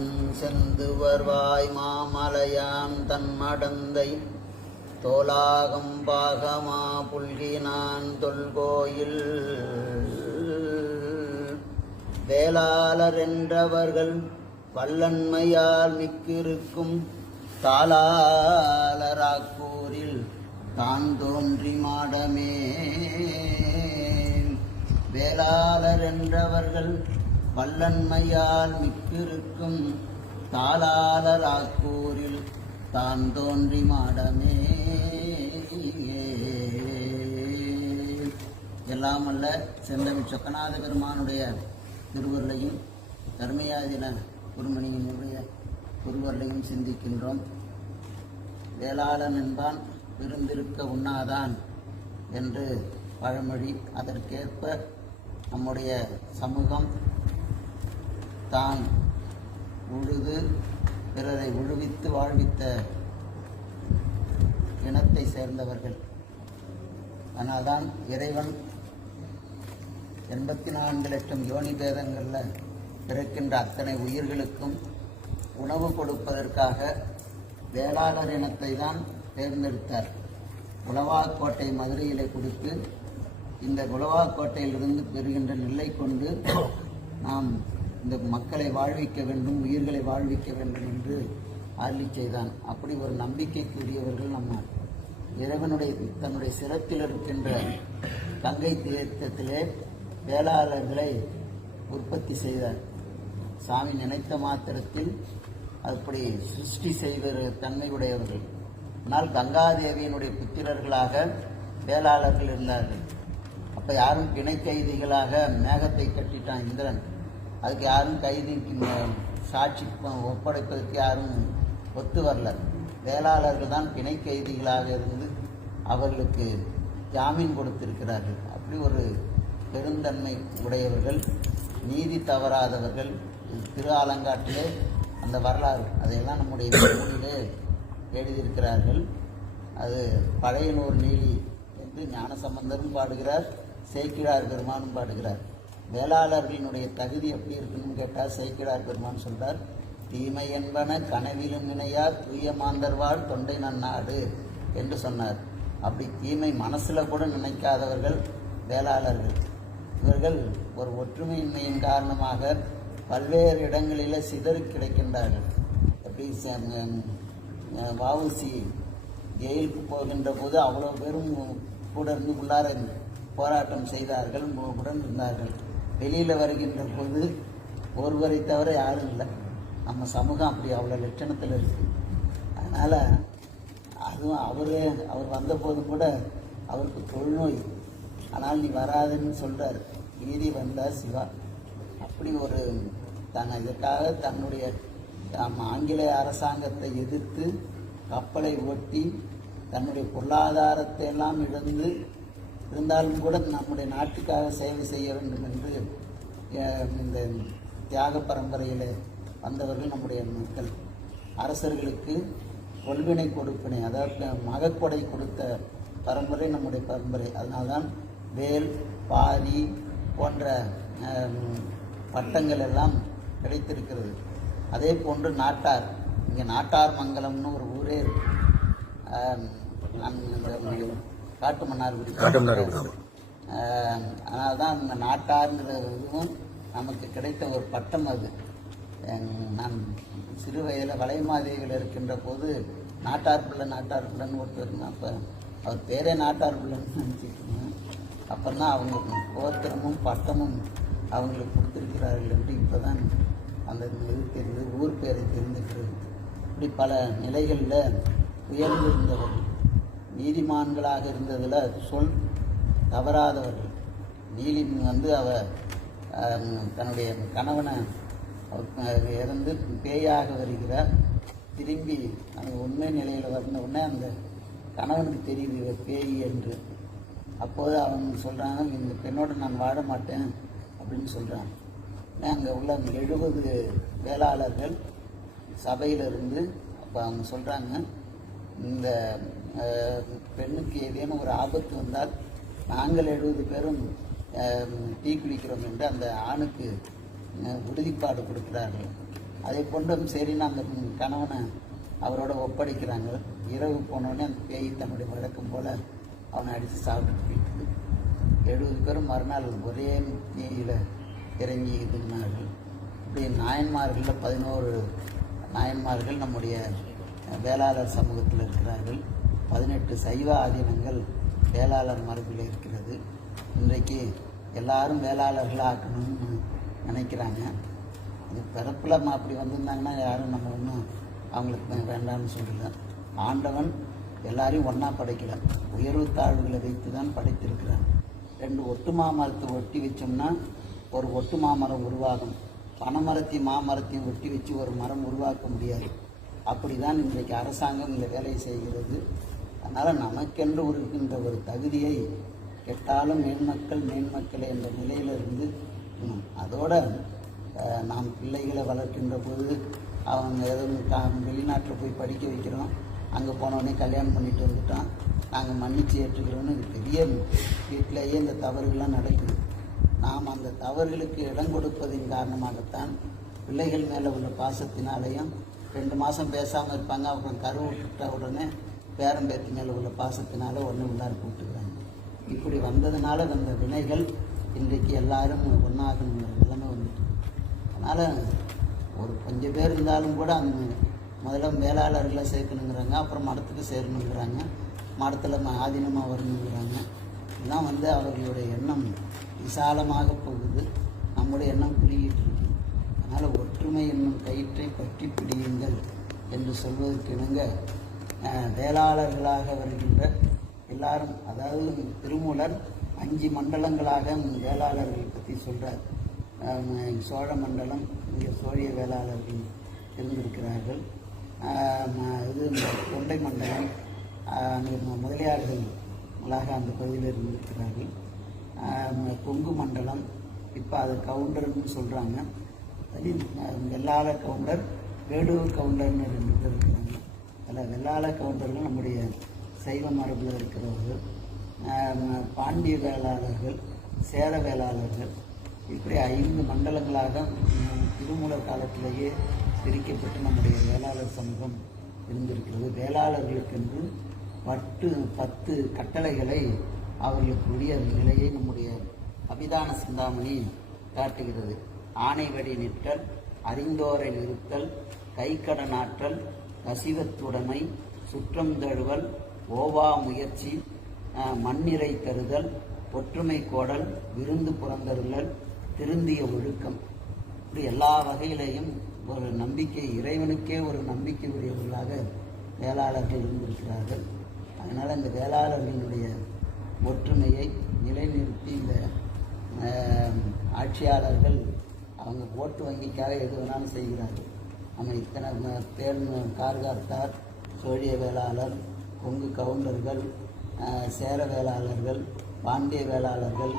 மானன் செந்து வருவாய் மாமலையான் தன் மடந்தை தோலாகம் பாகமா புல்கினான் தொல்கோயில் வேளாளர் என்றவர்கள் வல்லன்மையால் மிக்கிருக்கும் தாளாளராக்கூரில் தான் தோன்றி மாடமே. வேளாளர் என்றவர்கள் வல்லன்மையால் மிக்கிருக்கும் தாளாளராக்கூரில் தான் தோன்றி மாடமே. எல்லாம் அல்ல செந்தமி சொக்கநாத பெருமானுடைய திருவருளையும் தர்மயாதின குருமணியினுடைய திருவருளையும் சிந்திக்கின்றோம். வேளாளன் என்பான் விருந்திருக்க உண்ணாதான் என்று பழமொழி. அதற்கேற்ப நம்முடைய சமூகம் தான் உழுது பிறரை உழுவித்து வாழ்வித்த இனத்தை சேர்ந்தவர்கள். அதனால்தான் இறைவன் 84 லட்சம் யோனி பேதங்களில் பிறக்கின்ற அத்தனை உயிர்களுக்கும் உணவு கொடுப்பதற்காக வேளாளர் இனத்தை தான் தேர்ந்தெடுத்தார். உளவாக்கோட்டை மதுரையிலே கொடுத்து இந்த உளவாக்கோட்டையிலிருந்து பெறுகின்ற நெல்லை கொண்டு நாம் இந்த மக்களை வாழ்விக்க வேண்டும், உயிர்களை வாழ்விக்க வேண்டும் என்று அருளி செய்தான். அப்படி ஒரு நம்பிக்கைக்குரியவர்கள் நம்ம இறைவனுடைய தன்னுடைய சிரத்தில் இருக்கின்ற கங்கை தீர்த்தத்திலே வேளாளர்களை உற்பத்தி செய்தார். சாமி நினைத்த மாத்திரத்தில் அப்படி சிருஷ்டி செய்த தன்மை உடையவர்கள். ஆனால் கங்காதேவியினுடைய புத்திரர்களாக வேளாளர்கள் இருந்தார்கள். அப்போ யாரும் பிணை கைதிகளாக மேகத்தை கட்டிட்டான் இந்திரன். அதுக்கு யாரும் கைதிக்கு சாட்சி ஒப்படைப்பதற்கு யாரும் ஒத்து வரல. வேளாளர்கள் தான் பிணை கைதிகளாக இருந்து அவர்களுக்கு ஜாமீன் கொடுத்திருக்கிறார்கள். அப்படி ஒரு பெருந்தன்மை உடையவர்கள், நீதி தவறாதவர்கள். திரு ஆலங்காட்டிலே அந்த வரலாறு அதையெல்லாம் நம்முடைய நூலிலே எழுதியிருக்கிறார்கள். அது பழையனூர் நீலி என்று ஞானசம்பந்தரும் பாடுகிறார், சேக்கிழார் பெருமானும் பாடுகிறார். வேளாளர்களினுடைய தகுதி எப்படி இருக்குன்னு கேட்டால் சேக்கிழார் பெருமான் சொல்றார், தீமை என்பன கனவிலும் நினையார் தூய மாந்தர்வாள் தொண்டை நன்னாடு என்று சொன்னார். அப்படி தீமை மனசுல கூட நினைக்காதவர்கள் வேளாளர்கள். இவர்கள் ஒரு ஒற்றுமையின்மையின் காரணமாக பல்வேறு இடங்களில் சிதறி கிடைக்கின்றார்கள். எப்படி வஉசி ஜெயிலுக்கு போகின்ற போது அவ்வளோ பேரும் கூட இருந்து உள்ளார போராட்டம் செய்தார்கள், உடன் இருந்தார்கள். வெளியில் வருகின்ற போது ஒருவரை தவிர யாரும் இல்லை. நம்ம சமூகம் அப்படி அவ்வளோ லட்சணத்தில் இருக்கு. அதனால் அதுவும் அவர் வந்த போது கூட அவருக்கு தொழுநோய், ஆனால் நீ வராதுன்னு சொல்கிறார். நீதி வந்தார் சிவா. அப்படி ஒரு இதற்காக தன்னுடைய ஆங்கிலேய அரசாங்கத்தை எதிர்த்து கப்பலை ஓட்டி தன்னுடைய பொருளாதாரத்தை எல்லாம் இழந்து இருந்தாலும் கூட நம்முடைய நாட்டுக்காக சேவை செய்ய வேண்டும் என்று இந்த தியாக பரம்பரையில் வந்தவர்கள் நம்முடைய மக்கள். அரசர்களுக்கு கொள்வினை கொடுப்பினை, அதாவது மகக்கொடை கொடுத்த பரம்பரை நம்முடைய பரம்பரை. அதனால்தான் வேல் பாரி போன்ற பட்டங்கள் எல்லாம் கிடைத்திருக்கிறது. அதே போன்று நாட்டார், இங்கே நாட்டார் மங்கலம்னு ஒரு ஊரே இருக்கு. காட்டுமன்னார்குடி. அதனால்தான் இந்த நாட்டார்ங்கிற இதுவும் நமக்கு கிடைத்த ஒரு பட்டம். அது நான் சிறு வயதில் வளையமாதேவியில் இருக்கின்ற போது நாட்டார் பிள்ளைன்னு ஒருத்தர், அப்போ அவர் பேரே நாட்டார் பிள்ளைன்னு நினச்சிருக்கேன். அப்போ தான் அவங்க கோத்திரமும் பட்டமும் அவங்களுக்கு கொடுத்துருக்கிறார்கள் என்று இப்போ தான் அந்த இது தெரிந்து ஊர் பேரை தெரிந்துக்கிறது. இப்படி பல நிலைகளில் உயர்ந்திருந்தவர்கள், நீதிமான்களாக இருந்ததில் சொல் தவறாதவர்கள். நீலி தன்னுடைய கணவனை இறந்து பேயாக வருகிறார். திரும்பி அந்த உண்மை நிலையில் வந்த உடனே அந்த கணவனுக்கு தெரியுது இவர் பேய் என்று. அப்போது அவங்க சொல்கிறாங்க, இந்த பெண்ணோடு நான் வாழ மாட்டேன் அப்படின்னு சொல்கிறாங்க. அங்கே உள்ள 70 வேளாளர்கள் சபையிலிருந்து அப்போ அவங்க சொல்கிறாங்க, இந்த பெண்ணுக்கு ஏதேனும் ஒரு ஆபத்து வந்தால் நாங்கள் 70 பேரும் தீக்குளிக்கிறோம் என்று அந்த ஆணுக்கு உறுதிப்பாடு கொடுக்கிறார்கள். அதை கொண்டும் சரின்னு அந்த கணவனை அவரோட ஒப்படைக்கிறாங்க. இரவு போனோடனே அந்த பேய் தன்னுடைய வழக்கம் போல் அவனை அடித்து சாப்பிட்டுட்டு போயிட்டுது. 70 பேரும் மறுநாள் ஒரே தீயில் இறங்கி இதுனார்கள். இப்படி நாயன்மார்களில் 11 நாயன்மார்கள் நம்முடைய வேளாளர் சமூகத்தில் இருக்கிறார்கள். 18 சைவ ஆதீனங்கள் வேளாளர் மரபில் இருக்கிறது. இன்றைக்கு எல்லாரும் வேளாளர்கள் ஆக்கணும்னு நினைக்கிறாங்க. இது பிறப்பில் அப்படி வந்திருந்தாங்கன்னா யாரும் நம்ம ஒன்றும் அவங்களுக்கு வேண்டாம்னு சொல்லல. ஆண்டவன் எல்லாரையும் ஒன்றா படைக்கல, உயர்வு தாழ்வுகளை வைத்து தான் படைத்திருக்கிறான். 2 ஒட்டு மாமரத்தை ஒட்டி வச்சோம்னா ஒரு ஒட்டு மாமரம் உருவாகும். பனைமரத்தையும் மாமரத்தையும் ஒட்டி வச்சு ஒரு மரம் உருவாக்க முடியாது. அப்படி தான் இன்றைக்கு அரசாங்கம் இந்த வேலையை செய்கிறது. அதனால் நமக்கென்று இருக்கின்ற ஒரு தகுதியை கெட்டாலும் மேன்மக்கள் என்ற நிலையிலிருந்து அதோட நாம் பிள்ளைகளை வளர்க்கின்ற போது அவங்க எதுவும் வெளிநாட்டில் போய் படிக்க வைக்கிறோம், அங்கே போனோடனே கல்யாணம் பண்ணிட்டு வந்துட்டோம், நாங்கள் மன்னிச்சு ஏற்றுக்கிறோன்னு பெரிய வீட்டிலேயே இந்த தவறுகள்லாம் நடக்குது. நாம் அந்த தவறுகளுக்கு இடம் கொடுப்பதின் காரணமாகத்தான் பிள்ளைகள் மேலே உள்ள பாசத்தினாலேயும் 2 மாதம் பேசாமல் இருப்பாங்க, அப்புறம் கருவுட்ட உடனே பேரம்பேத்தி மேலே உள்ள பாசத்தினால ஒன்று உள்ளார கூப்பிட்டுக்கிறாங்க. இப்படி வந்ததுனால வந்த வினைகள் இன்றைக்கு எல்லாரும் ஒன்றாகணுங்கிற நிலைமை வந்துட்டு. அதனால் ஒரு கொஞ்சம் பேர் இருந்தாலும் கூட அந்த முதல்ல வேளாளர்களை சேர்க்கணுங்கிறாங்க, அப்புறம் மடத்துக்கு சேரணுங்கிறாங்க, மடத்தில் ஆதீனமாக வரணுங்கிறாங்க. இதெல்லாம் அவர்களுடைய எண்ணம் விசாலமாக போகுது, நம்முடைய எண்ணம் குறுகிட்டு இருக்கு. அதனால் ஒற்றுமை என்னும் கயிற்றை பற்றி பிடியுங்கள் என்று சொல்வதற்கு இணங்க வேளாளர்களாக வருகின்ற எல்லாரும், அதாவது திருமூலர் 5 மண்டலங்களாக வேளாளர்களை பற்றி சொல்கிறார். சோழ மண்டலம், இங்கே சோழிய வேளாளர்கள் இருந்திருக்கிறார்கள். இது தொண்டை மண்டலம், அங்கே முதலியார்களாக அந்த பகுதியில் இருந்திருக்கிறார்கள். கொங்கு மண்டலம், இப்போ அது கவுண்டர்னு சொல்கிறாங்க. வெள்ளாள கவுண்டர், வேடுவர் கவுண்டர்னு 2 பேர் இருக்கிறாங்க. அதில் வெள்ளாள கவுண்டர்கள் நம்முடைய சைவ மரபில் இருக்கிறவர்கள், பாண்டிய வேளாளர்கள், சேர வேளாளர்கள், இப்படி 5 மண்டலங்களாக திருமூலர் காலத்திலேயே பிரிக்கப்பட்டு நம்முடைய வேளாளர் சமூகம் இருந்திருக்கிறது. வேளாளர்களுக்கென்று 10 கட்டளைகளை அவர்களுக்குரிய நிலையை நம்முடைய அபிதான சிந்தாமணி காட்டுகிறது. ஆணைவடி நிற்றல், அறிந்தோரை நிறுத்தல், கைக்கடனாற்றல், கசிவத்துடைமை, சுற்றம் தழுவல், ஓவா முயற்சி, மண்ணிறை தருதல், ஒற்றுமை கோடல், விருந்து புறந்தருளல், திருந்திய ஒழுக்கம், இப்படி எல்லா வகையிலையும் ஒரு நம்பிக்கை, இறைவனுக்கே ஒரு நம்பிக்கை உடையவர்களாக வேளாளர்கள் இருந்திருக்கிறார்கள். அதனால் இந்த வேளாளர்களுடைய ஒற்றுமையை நிலைநிறுத்தி இந்த ஆட்சியாளர்கள் அவங்க ஓட்டு வங்கிக்காக எது வேணாலும் செய்கிறார்கள். நம்ம இத்தனை பேர் கார்கார்த்தார், சோழிய வேளாளர், கொங்கு கவுண்டர்கள், சேர வேளாளர்கள், பாண்டிய வேளாளர்கள்,